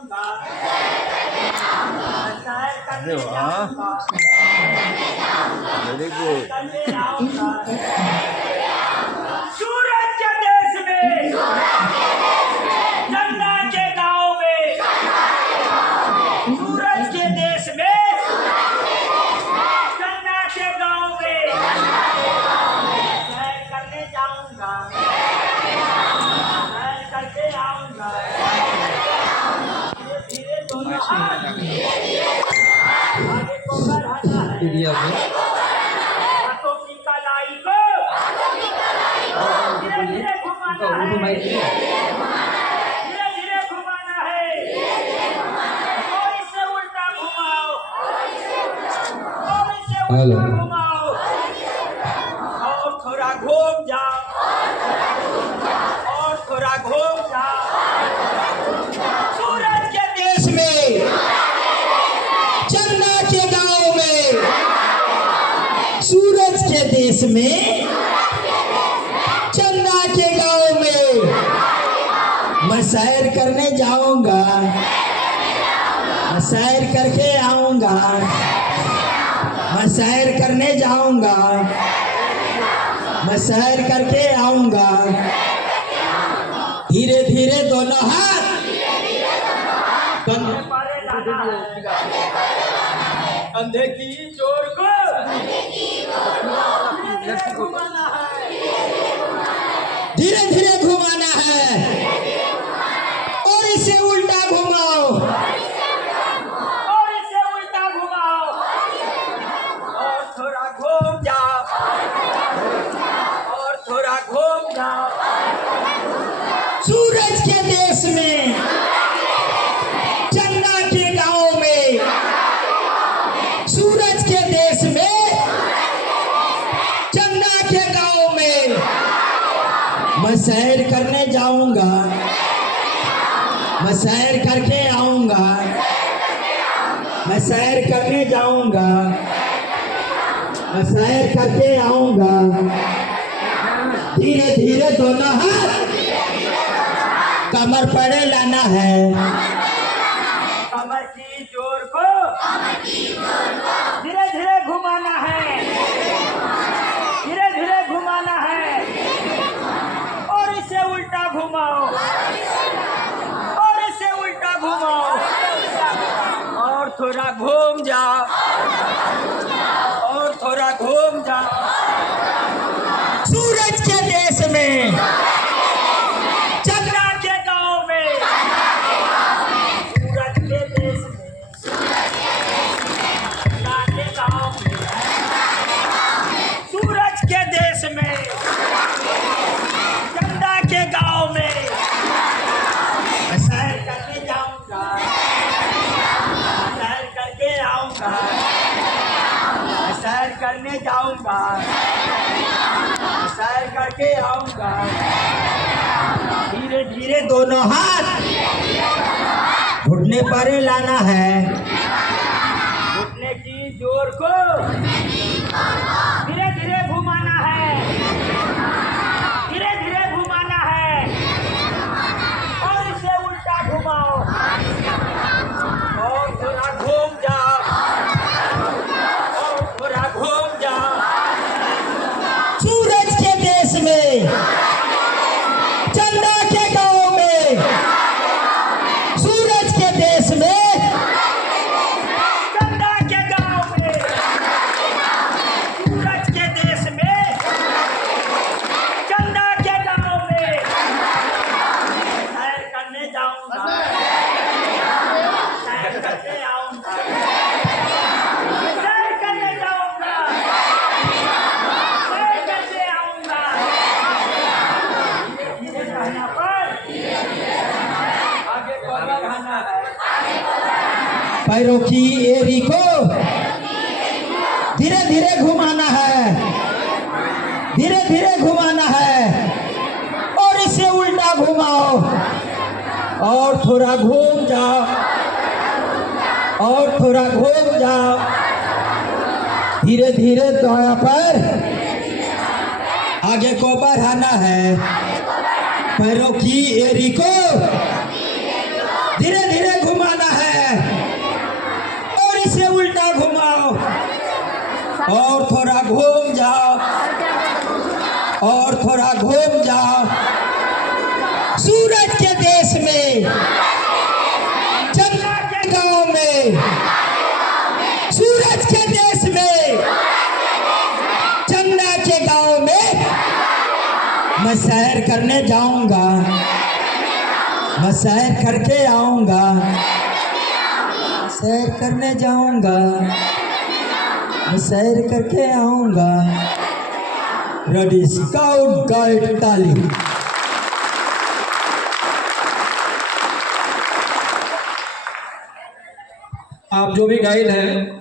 जाऊंगा, सैर करने अरे वाह, जाऊंगा, वेरी सैर गुड। करने जाऊंगा। सूरज के देश में, चंदा के गांव में, सूरज के देश में, चंदा के गांव में, सैर करने जाऊंगा, सैर करके आऊंगा। धीरे धीरे दोनों हाथ आगे को बढ़ाना है। हाथों की कलाई को धीरे धीरे घुमाना है, धीरे धीरे घुमाना है। और इसे उल्टा घुमाओ, और इसे उल्टा घुमाओ, और थोड़ा घूम जाओ, और थोड़ा घूम जाओ। सूरज के देश में, चंदा के गांव में, सूरज के देश में, चंदा के गांव में, मैं सैर करने जाऊंगा, मैं सैर करके आऊंगा, मैं सैर करने जाऊंगा, मैं सैर करके आऊंगा। धीरे धीरे दोनों हाथ कंधे की जोर को घुमाना है, धीरे धीरे घुमाना है। और इसे उल्टा घुमाओ, और इसे उल्टा घुमाओ, और थोड़ा घूम जाओ, और थोड़ा घूम जाओ। सूरज के देश में, चंदा के गांव में, सूरज के देश में, चंदा के गांव में, मैं सैर करने जाऊंगा, मैं सैर करके आऊंगा, मैं सैर करने जाऊंगा, मैं सैर करके आऊंगा। धीरे धीरे दोनों हाथ कमर पड़े लाना है, कमर की जोर को धीरे धीरे घुमाना है, धीरे धीरे घुमाना है। और इसे उल्टा घुमाओ, और इसे उल्टा घुमाओ, और थोड़ा घूम जाओ, और थोड़ा घूम जाओ। सूरज के देश में, चंदा के गांव में, सूरज के देश में, चंदा के गांव में, सूरज के देश में, चंदा के गांव में, मैं सैर करके जाऊंगा, सैर करके आऊंगा, मैं सैर करने जाऊंगा, सैर करके आऊंगा। धीरे धीरे दोनों हाथ घुटने पर लाना है, घुटने की जोर को धीरे धीरे घुमाना है, धीरे धीरे घुमाना है। और इसे उल्टा घुमाओ, और थोड़ा घूम जाओ, और थोड़ा घूम जाओ। सूरज के देश में, चंदा के गांव में, सूरज के देश में, चंदा के गांव में, सूरज के देश में, चंदा के गांव में, सैर करने जाऊंगा, सैर करके आऊंगा, सैर करने जाऊंगा, सैर करके आऊंगा। धीरे कहना पर आगे को बढ़ाना है, पैरों की एड़ी को धीरे धीरे घुमाना है, धीरे धीरे घुमाना है। और इसे उल्टा घुमाओ, और थोड़ा घूम जाओ, और थोड़ा घूम जाओ। धीरे धीरे दायां पर आगे को बढ़ाना है, पैरों की एड़ी को धीरे धीरे घुमाना है और इसे उल्टा घुमाओ और थोड़ा घूम जाओ और थोड़ा घूम जाओ। सूरज के देश में, चंदा के गांव में, सूरज के देश में, चंदा के गांव में मैं सैर करने जाऊंगा, मैं सैर करके आऊंगा, सैर करने जाऊंगा, मैं सैर करके आऊंगा। रेडी स्काउट गाइड ताली। आप जो भी गाइड हैं